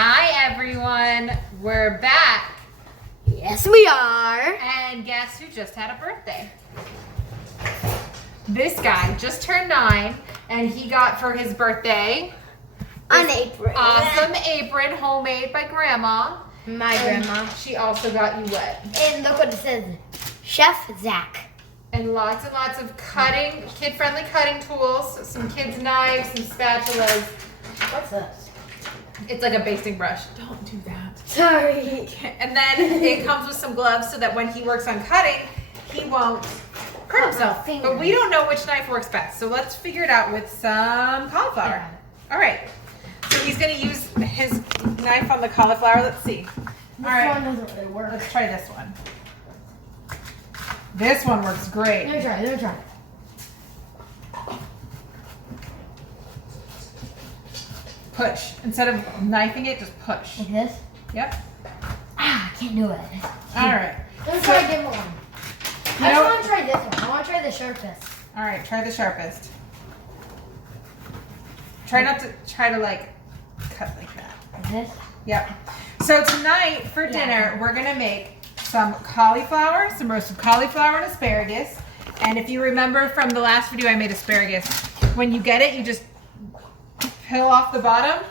Hi everyone, we're back. Yes, we are. And guess who just had a birthday? This guy just turned 9 and he got for his birthday An apron. Awesome apron, homemade by Grandma. My And grandma. she also got you what? And look what it says. Chef Zach. And lots of cutting, kid-friendly cutting tools, some kids' knives, some spatulas. What's this? It's like a basting brush. Don't do that. Sorry. And then it comes with some gloves so that when he works on cutting, he won't hurt himself. But we don't know which knife works best. So let's figure it out with some cauliflower. All right. So he's going to use his knife on the cauliflower. Let's see. All right. This one doesn't really work. Let's try this one. This one works great. Let me try. Push. Instead of knifing it, just push. Like this? Yep. Ah, I can't do it. All right. Let's try a different one. I don't want to try this one. I want to try the sharpest. All right, try the sharpest. Try not to like cut like that. Like this? Yep. So tonight for dinner, we're gonna make some cauliflower, some roasted cauliflower and asparagus. And if you remember from the last video I made asparagus, when you get it, you just peel off the bottom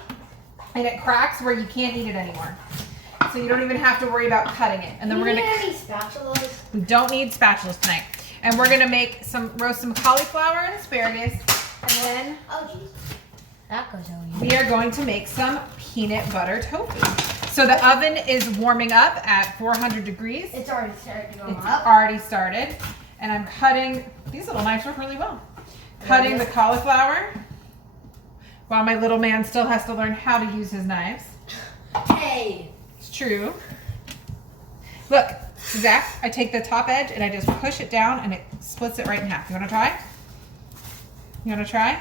and it cracks where you can't eat it anymore. So you don't even have to worry about cutting it. And then we're gonna. Do you need any spatulas? We don't need spatulas tonight. And we're gonna make roast some cauliflower and asparagus. And then Oh, jeez. That goes over we are going to make some peanut butter tofu. So the oven is warming up at 400 degrees. It's already started to go It's up. already started. And I'm cutting, these little knives work really well. Cutting the cauliflower while my little man still has to learn how to use his knives. Hey. It's true. Look, Zach, I take the top edge and I just push it down and it splits it right in half. You wanna try? You wanna try?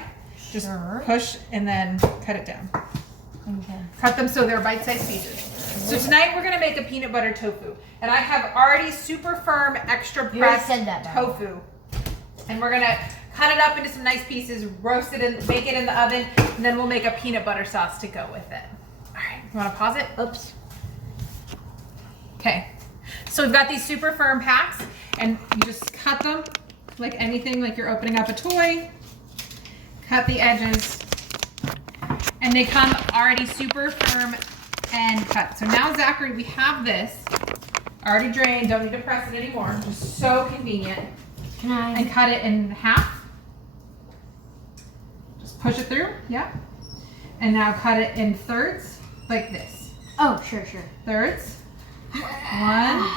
Just Sure. push and then cut it down. Okay. Cut them so they're bite-sized pieces. So tonight we're gonna make a peanut butter tofu. And I have already super firm, extra You already pressed said that, Mom. tofu. And we're gonna cut it up into some nice pieces, roast it and bake it in the oven, and then we'll make a peanut butter sauce to go with it. All right, you wanna pause it? Oops. Okay. So we've got these super firm packs and you just cut them like anything, like you're opening up a toy. Cut the edges, and they come already super firm and cut. So now, Zachary, we have this already drained. Don't need to press it anymore. Just so convenient. Can I? And cut it in half. Just push it through. Yeah. And now cut it in thirds, like this. Oh, sure. Thirds. 1,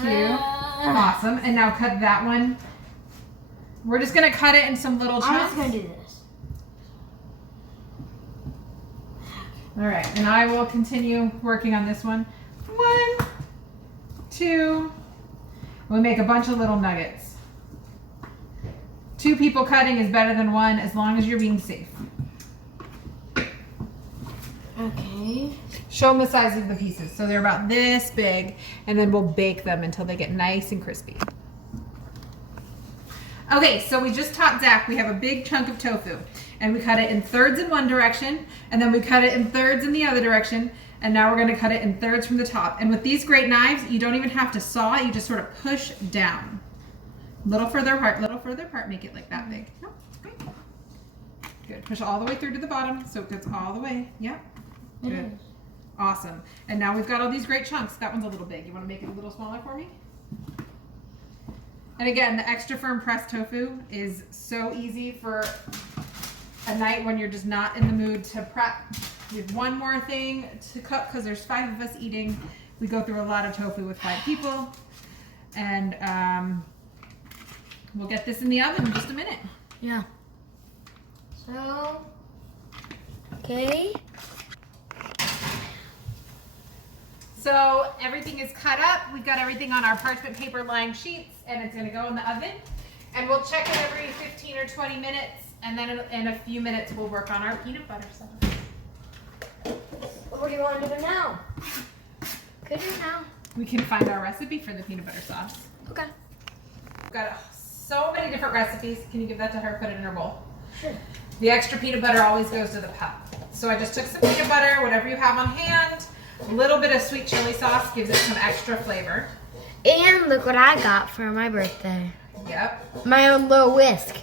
2. Awesome. And now cut that one. We're just gonna cut it in some little chunks. I'm just gonna do this. All right, and I will continue working on this one. 1, 2. We'll make a bunch of little nuggets. 2 people cutting is better than 1 as long as you're being safe. Okay. Show them the size of the pieces. So they're about this big, and then we'll bake them until they get nice and crispy. Okay, so we just taught Zach, we have a big chunk of tofu, and we cut it in thirds in one direction, and then we cut it in thirds in the other direction, and now we're gonna cut it in thirds from the top. And with these great knives, you don't even have to saw, you just sort of push down. Little further apart, make it like that big. Oh, great. Good, push all the way through to the bottom, so it goes all the way, yep. Good, awesome. And now we've got all these great chunks. That one's a little big. You wanna make it a little smaller for me? And again, the extra firm pressed tofu is so easy for a night when you're just not in the mood to prep. We have one more thing to cook because there's 5 of us eating. We go through a lot of tofu with 5 people. And we'll get this in the oven in just a minute. Yeah. So, okay. So everything is cut up. We've got everything on our parchment paper lined sheets and it's gonna go in the oven. And we'll check it every 15 or 20 minutes. And then in a few minutes, we'll work on our peanut butter sauce. What do you want to do now? Could you now? We can find our recipe for the peanut butter sauce. Okay. We've got so many different recipes. Can you give that to her? Put it in her bowl. Sure. The extra peanut butter always goes to the pot. So I just took some peanut butter, whatever you have on hand. A little bit of sweet chili sauce gives it some extra flavor. And look what I got for my birthday. Yep. My own little whisk.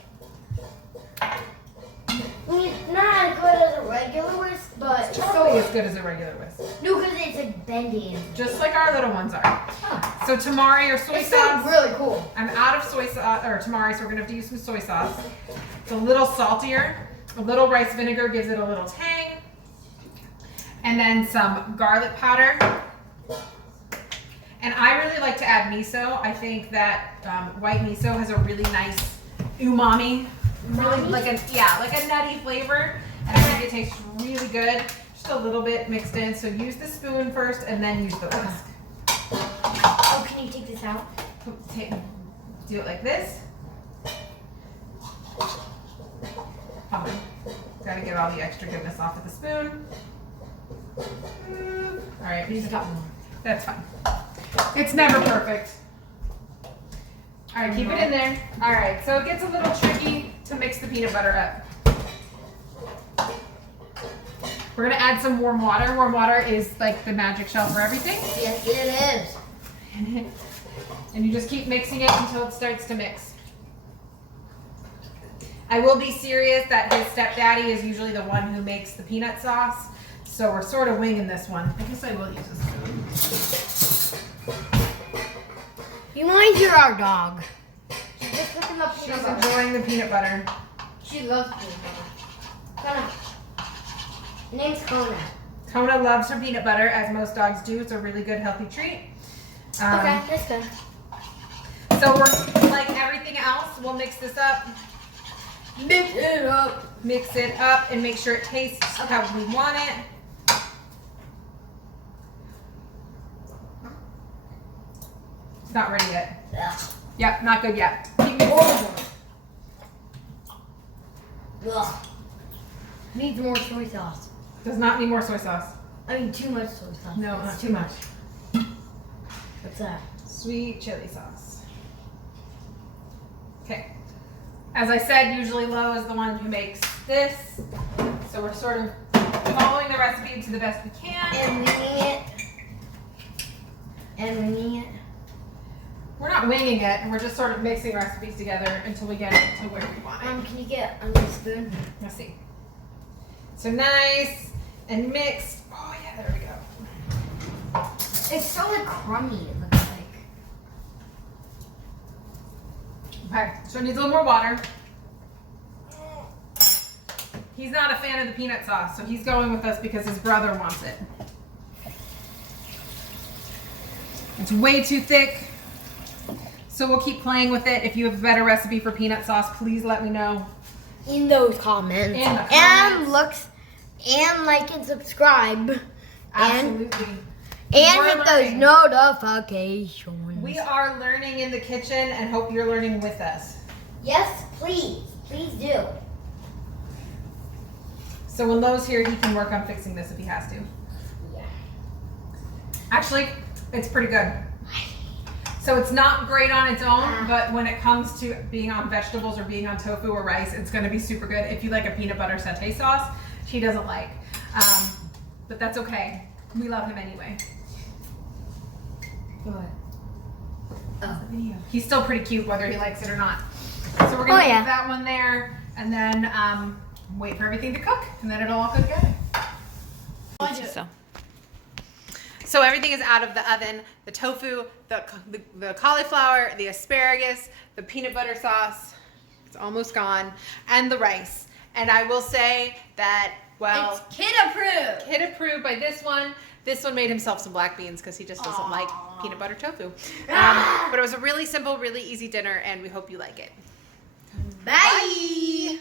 It's not as good as a regular whisk, but It's totally as good as a regular whisk. no, because it's like bendy. Just like our little ones are. Huh. So tamari or soy It's sauce. really cool. I'm out of soy sauce or tamari, so we're gonna have to use some soy sauce. It's a little saltier. A little rice vinegar gives it a little tang. And then some garlic powder. And I really like to add miso. I think that white miso has a really nice umami, really like a nutty flavor, and I think it tastes really good. Just a little bit mixed in. So use the spoon first, and then use the whisk. Oh, can you take this out? Do it like this. Oh, gotta get all the extra goodness off of the spoon. All right, use it up. That's fine. It's never perfect. All right, keep it in there. All right, so it gets a little tricky to mix the peanut butter up. We're gonna add some warm water. Warm water is like the magic shell for everything. Yes, it is. And you just keep mixing it until it starts to mix. I will be serious that his stepdaddy is usually the one who makes the peanut sauce. So we're sort of winging this one. I guess I will use a spoon. You might hear our dog. She's just looking up She's peanut butter. enjoying the peanut butter. She loves peanut butter. Kona. Her name's Kona. Kona loves her peanut butter, as most dogs do. It's a really good, healthy treat. Okay, that's good. So we're like everything else. We'll mix this up. Mix it up. Mix it up and make sure it tastes how we want it. It's not ready yet. Ugh. Yep, not good yet. Keep mixing. Ugh. Needs more soy sauce. Does not need more soy sauce. I mean, too much soy sauce. No, It's not too much. What's that? Sweet chili sauce. Okay. As I said, usually Lo is the one who makes this. So we're sort of following the recipe to the best we can. And winging it. And winging it. We're not winging it, we're just sort of mixing recipes together until we get it to where we want it. Can you get under the spoon? Let's see. So nice and mixed. Oh yeah, there we go. It's so like crummy, it looks like. Okay, so it needs a little more water. He's not a fan of the peanut sauce, so he's going with us because his brother wants it. It's way too thick, so we'll keep playing with it. If you have a better recipe for peanut sauce, please let me know. In those comments. In the comments. And like and subscribe. Absolutely. And We're hit those learning. notifications. We are learning in the kitchen and hope you're learning with us. Yes, please. Please do. So when Lo's here, he can work on fixing this if he has to. Yeah. Actually, it's pretty good. So it's not great on its own, but when it comes to being on vegetables or being on tofu or rice, it's going to be super good. If you like a peanut butter satay sauce, she doesn't like. But that's okay. We love him anyway. What? Oh. He's still pretty cute whether he likes it or not. So we're going to leave that one there and then wait for everything to cook and then it'll all go together. So everything is out of the oven. The tofu, the cauliflower, the asparagus, the peanut butter sauce, it's almost gone, and the rice. And I will say that, well, It's kid approved. kid approved by this one. This one made himself some black beans because he just doesn't like peanut butter tofu. But it was a really simple, really easy dinner, and we hope you like it. Bye.